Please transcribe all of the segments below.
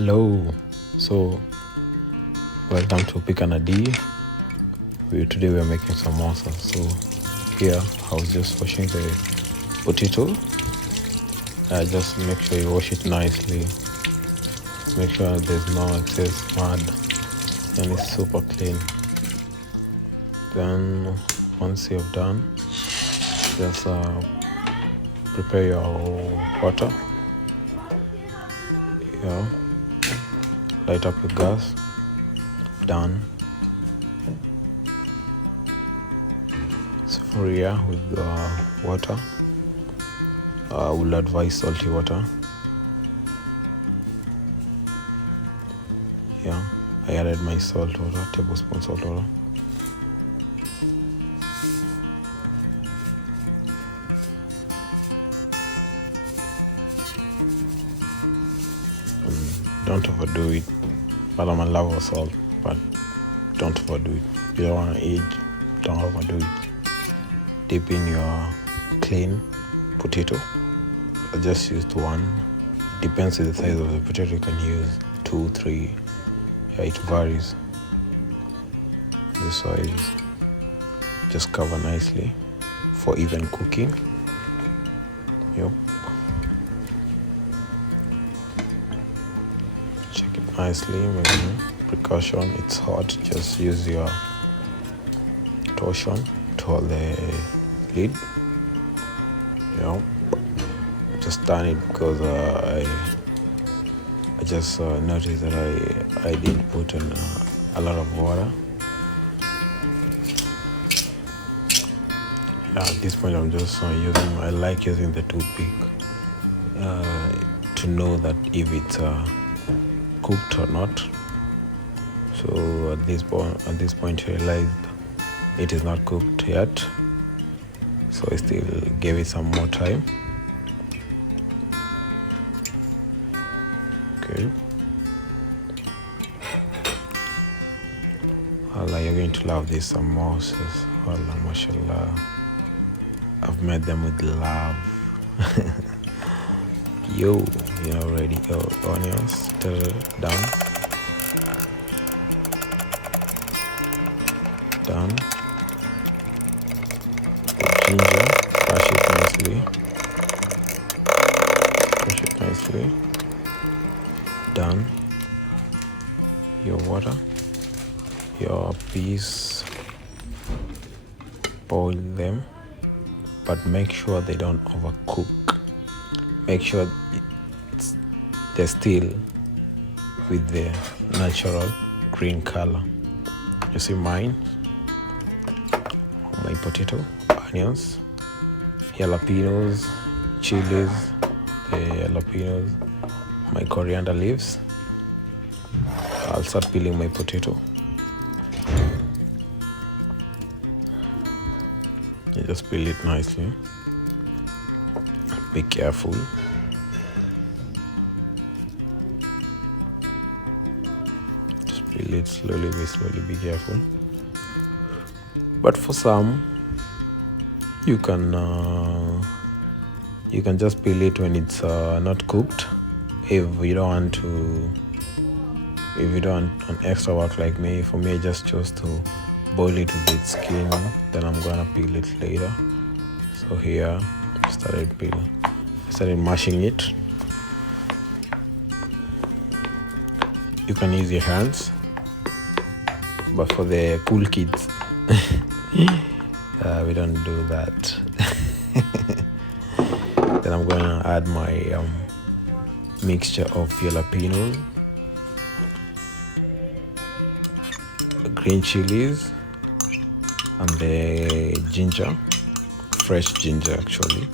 Hello, so welcome to Pick and a D. Today we are making samosa. So here I was just washing the potato. Just make sure you wash it nicely. Make sure there's no excess mud and it's super clean. Then once you've done, just prepare your water. Light up your gas. Done. Sufuria with water. I will advise salty water. I added my salt water, tablespoon salt water. Don't overdo it. Well, I'm a lover of salt, but don't overdo it. You don't want to eat, don't overdo it. Dip in your clean potato. I just used one. Depends on the size of the potato. You can use 2, 3. It varies. The size. Just cover nicely for even cooking. Check it nicely. Precaution, it's hot. Just use your torsion to hold the lid. Just turn it because I just noticed that I did put in a lot of water. At this point I'm just I like using the toothpick to know that if it's cooked or not. So at this point I realized it is not cooked yet, so I still gave it some more time. Okay. Allah, you're going to love these samosas. Allah, mashallah. I've made them with love. Ready your onions, down. Done. Ginger, crush it nicely. Done. Your water, your peas, boil them, but make sure they don't overcook. Make sure they're still with the natural green color. You see mine, my potato, onions, jalapenos, chilies, the jalapenos, my coriander leaves. I'll start peeling my potato. You just peel it nicely. Be careful. Just peel it slowly, be careful. But for some, you can just peel it when it's not cooked. If you don't want extra work like me, for me I just chose to boil it with its skin, then I'm gonna peel it later. So here I started mashing it. You can use your hands, but for the cool kids we don't do that. Then I'm gonna add my mixture of jalapenos, green chilies, and the ginger, fresh ginger actually.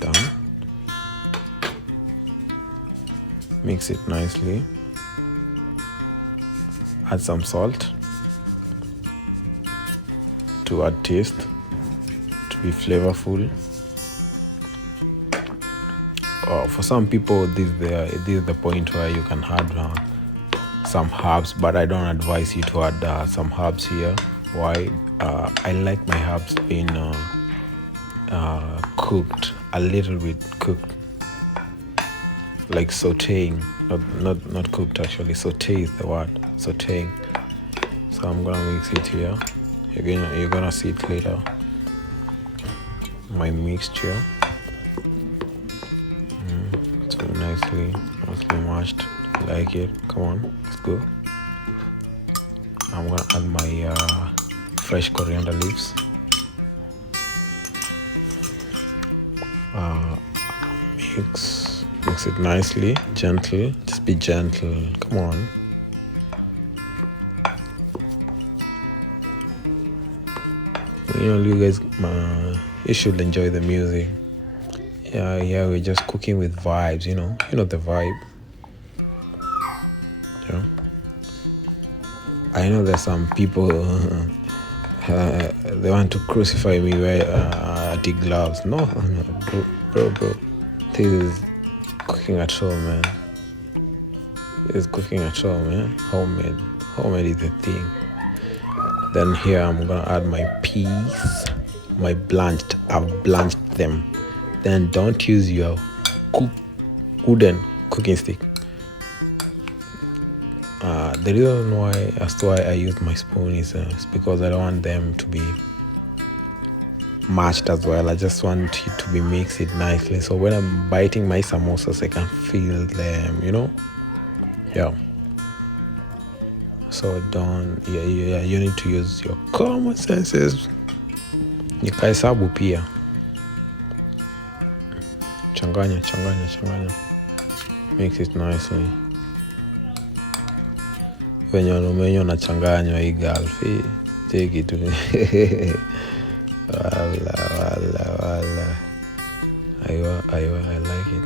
Done. Mix it nicely. Add some salt to add taste, to be flavorful. For some people, this is the point where you can add some herbs, but I don't advise you to add some herbs here. Why? I like my herbs being cooked, a little bit cooked. like sauteing, not cooked actually. Saute is the word, sauteing. So I'm gonna mix it here. You're gonna see it later. My mixture. It's very nicely mashed. Like it. Come on, let's go. I'm gonna add my fresh coriander leaves. Mix it nicely, gentle. Just be gentle. Come on. You guys, you should enjoy the music. Yeah, we're just cooking with vibes. You know the vibe. Yeah. I know there's some people they want to crucify me wear gloves. No, bro. This is cooking at home, man. This is cooking at home, man. Homemade is the thing. Then here I'm gonna add my peas, I've blanched them. Then don't use your wooden cooking stick. The reason why I use my spoon is because I don't want them to be mashed as well. I just want it to be mixed nicely. So when I'm biting my samosas, I can feel them, Yeah. So you need to use your common senses. Nikahesabu pia. Changanya. Mix it nicely. When you're nachanganywa hii gulf, take it to me. Wala. I like it.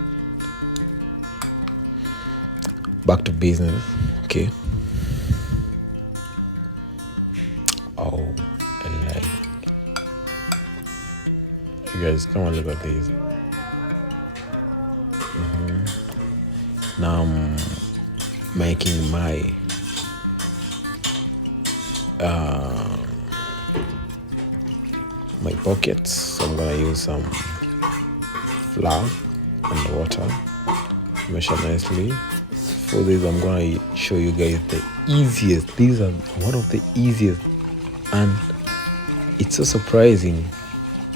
Back to business. Okay. Oh, I like it. You guys, come on, look at this. Now I'm making my pockets. So I'm gonna use some flour and water, measure nicely. For this, I'm gonna show you guys the easiest. These are one of the easiest, and it's so surprising.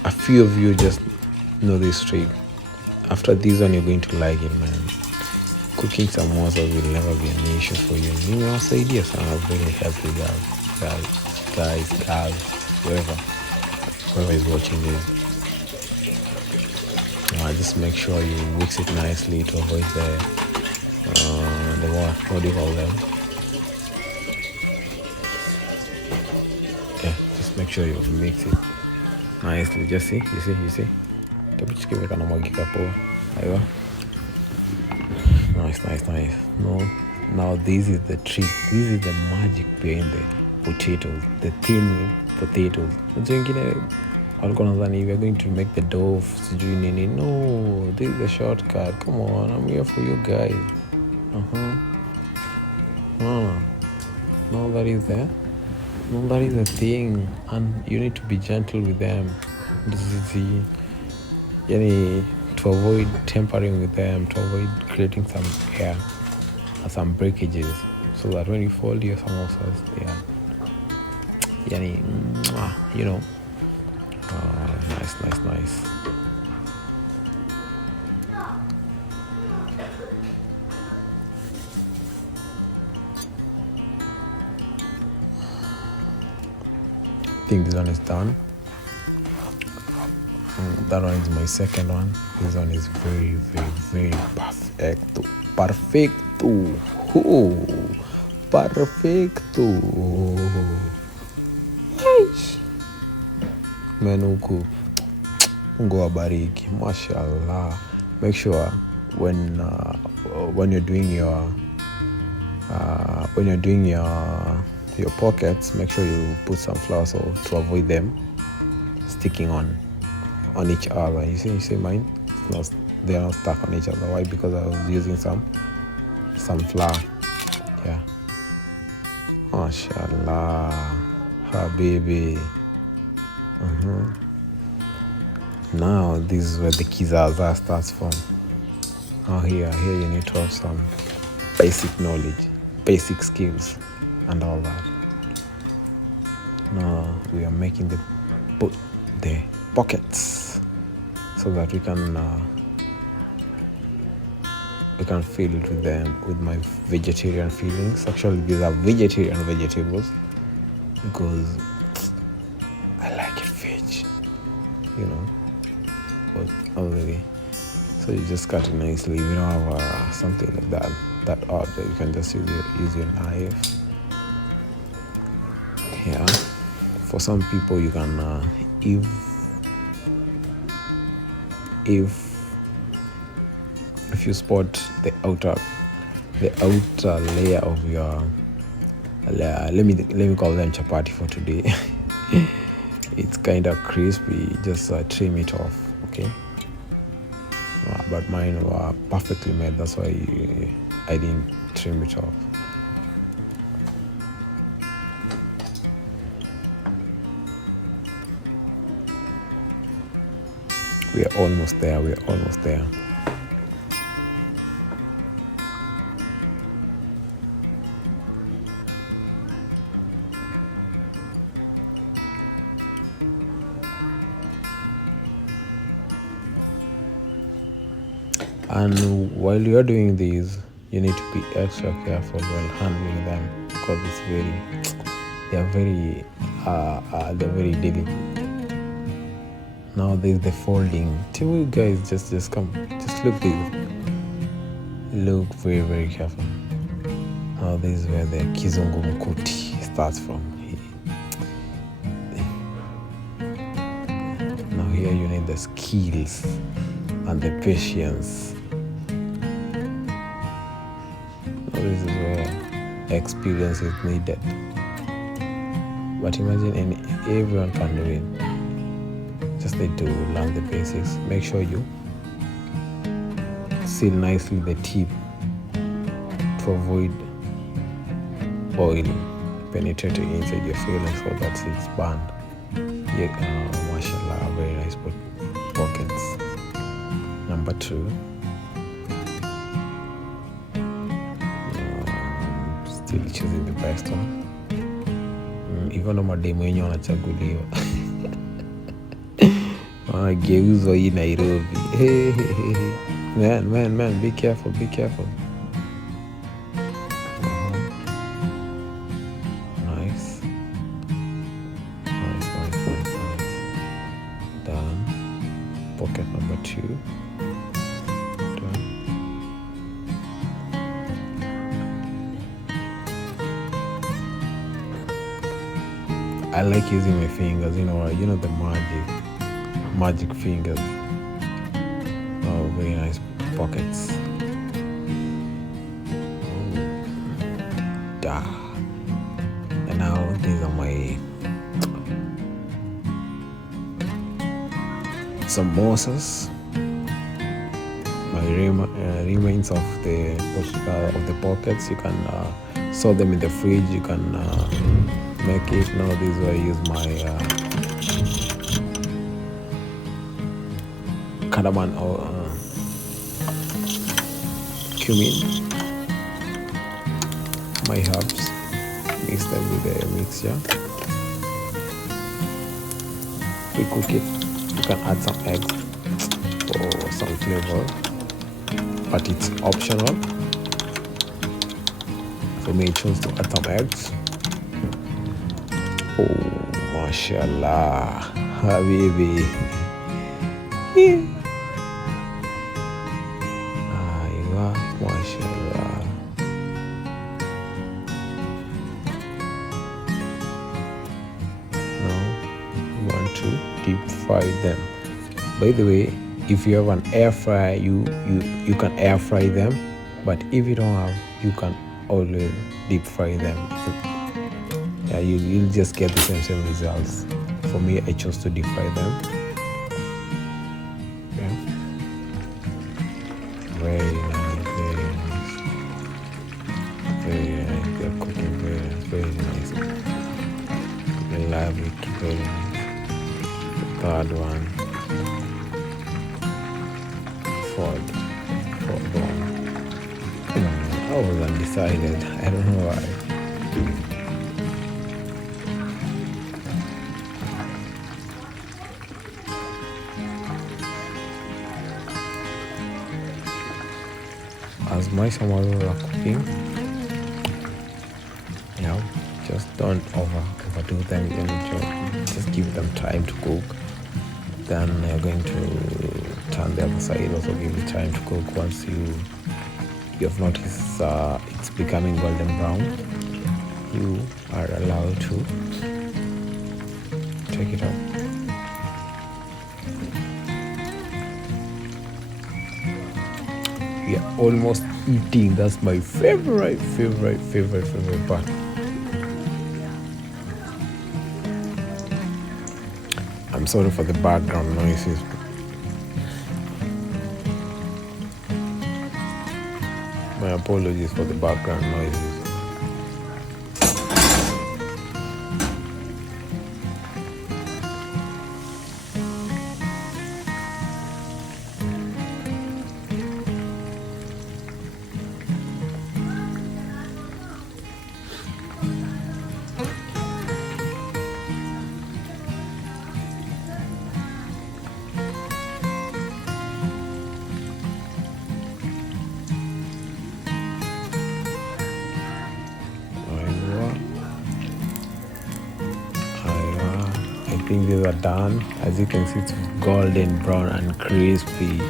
A few of you just know this trick. After this one, you're going to like it, man. Cooking samosas will never be an issue for you. You know, so ideas are very helpful, guys, whoever is watching this. Just make sure you mix it nicely to avoid what do you call them? Yeah, just make sure you mix it nicely. Just see, you see. Nice. No, now this is the trick. This is the magic behind the potatoes, the thin potatoes. Walikuwa nadhani we are going to make the dough sijui nini. No, this is the shortcut. Come on, I'm here for you guys. No, that is the thing, and you need to be gentle with them. This is to avoid tampering with them, to avoid creating some air or some breakages, so that when you fold your samosas, nice. I think this one is done. That one is my second one. This one is very, very, very perfecto. Menuku. Mungu wabariki. Mashallah. Make sure when you're doing your pockets, make sure you put some flour so to avoid them sticking on each other. You see mine? They are not stuck on each other. Why? Because I was using some flour. Yeah. Mashallah. Habibi. Now this is where the kizaza starts from. Now here you need to have some basic knowledge, basic skills, and all that. Now we are making the pockets so that we can fill it with my vegetarian feelings. Actually, these are vegetarian vegetables because I like it veg, but already. So you just cut it nicely. If you don't have something like that object, you can just use your knife. Yeah. For some people, you can if you spot the outer layer of your let me call them chapati for today. It's kind of crispy. Just trim it off, okay? But mine were perfectly made. That's why I didn't trim it off. We are almost there. And while you are doing these, you need to be extra careful while handling them because they're very delicate. Now there's the folding. Till you guys just look very, very careful. Now this is where the kizungu mkuti starts from. Now here you need the skills and the patience. Now this is where experience is needed. But imagine everyone can do it. Just need to learn the basics. Make sure you seal nicely the tip to avoid oil penetrating inside your filling so that it's burned. Yeah, mashallah, very nice pockets. Number 2. Still choosing the best one. Even though mademu wenyewe wanachaguliwa. Geuzwa hii Nairobi. Man, be careful. Nice. Done. Pocket number 2. Done. I like using my fingers, you know the magic fingers. Oh, very nice pockets. And now these are my samosas. My remains of the pockets. You can store them in the fridge. You can make it. Now this is where I use my cardamom or cumin, my herbs, mix them with the mixture. We cook it. You can add some eggs for some flavor, but it's optional. For me, I chose to add some eggs. Oh, mashallah, habibi. Mashallah. Now you want to deep fry them. By the way, if you have an air fryer, you can air fry them. But if you don't have, you can always deep fry them. Yeah, you'll just get the same results. For me, I chose to deep fry them. Yeah. Very nice. They're cooking very nice. I love it very nice. The third one. For I was undecided. I don't know why. As my samosas are cooking, just don't overdo them. Just give them time to cook. Then you're going to turn the other side. Also give it time to cook. Once you have noticed it's becoming golden brown, you are allowed to take it out. We are almost eating. That's my favorite part. I'm sorry for the background noises. My apologies for the background noises. I think these are done. As you can see, it's golden brown and crispy.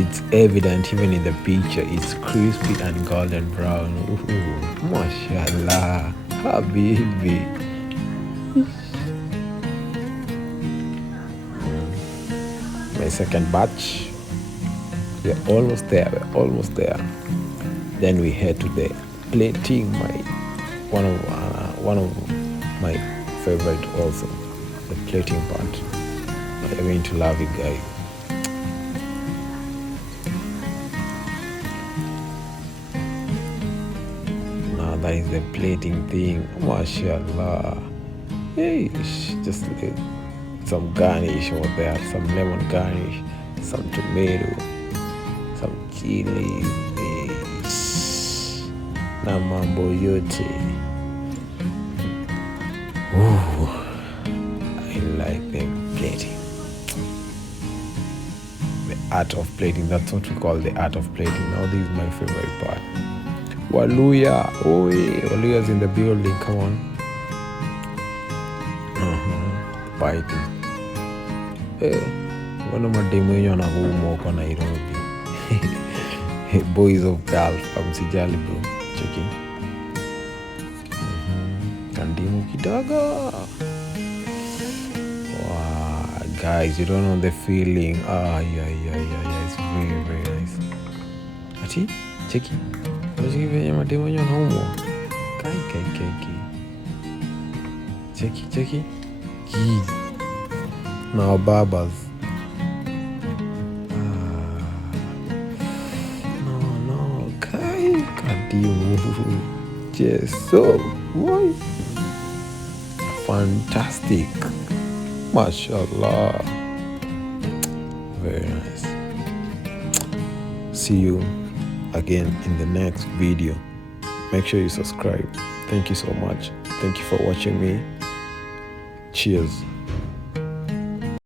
It's evident even in the picture. It's crispy and golden brown. Ooh, mashallah, habibi. My second batch. We're almost there. Then we head to the plating. One of my favorite also, the plating part. You're going to love it, guys. Now that is the plating thing. Mashallah. Hey, just some garnish over there, some lemon garnish, some tomato, some chili, na mambo yote. Ooh, I like the plating. The art of plating, that's what we call the art of plating. Now this is my favorite part. Waluya, Waluya's in the building, come on. Biting. One of my demo na humo kwa Nairobi. Boys of Gulf, Sijali bro, checking. Kandimu kidogo. Wow, guys, you don't know the feeling. It's very, very nice. Ati, checking. Unajua venye mademo na humo. Kai. Cheki. Now babas. No, kai kadimu. Yes, so what? Fantastic. Mashallah. Very nice. See you again in the next video. Make sure you subscribe. Thank you so much. Thank you for watching me. Cheers.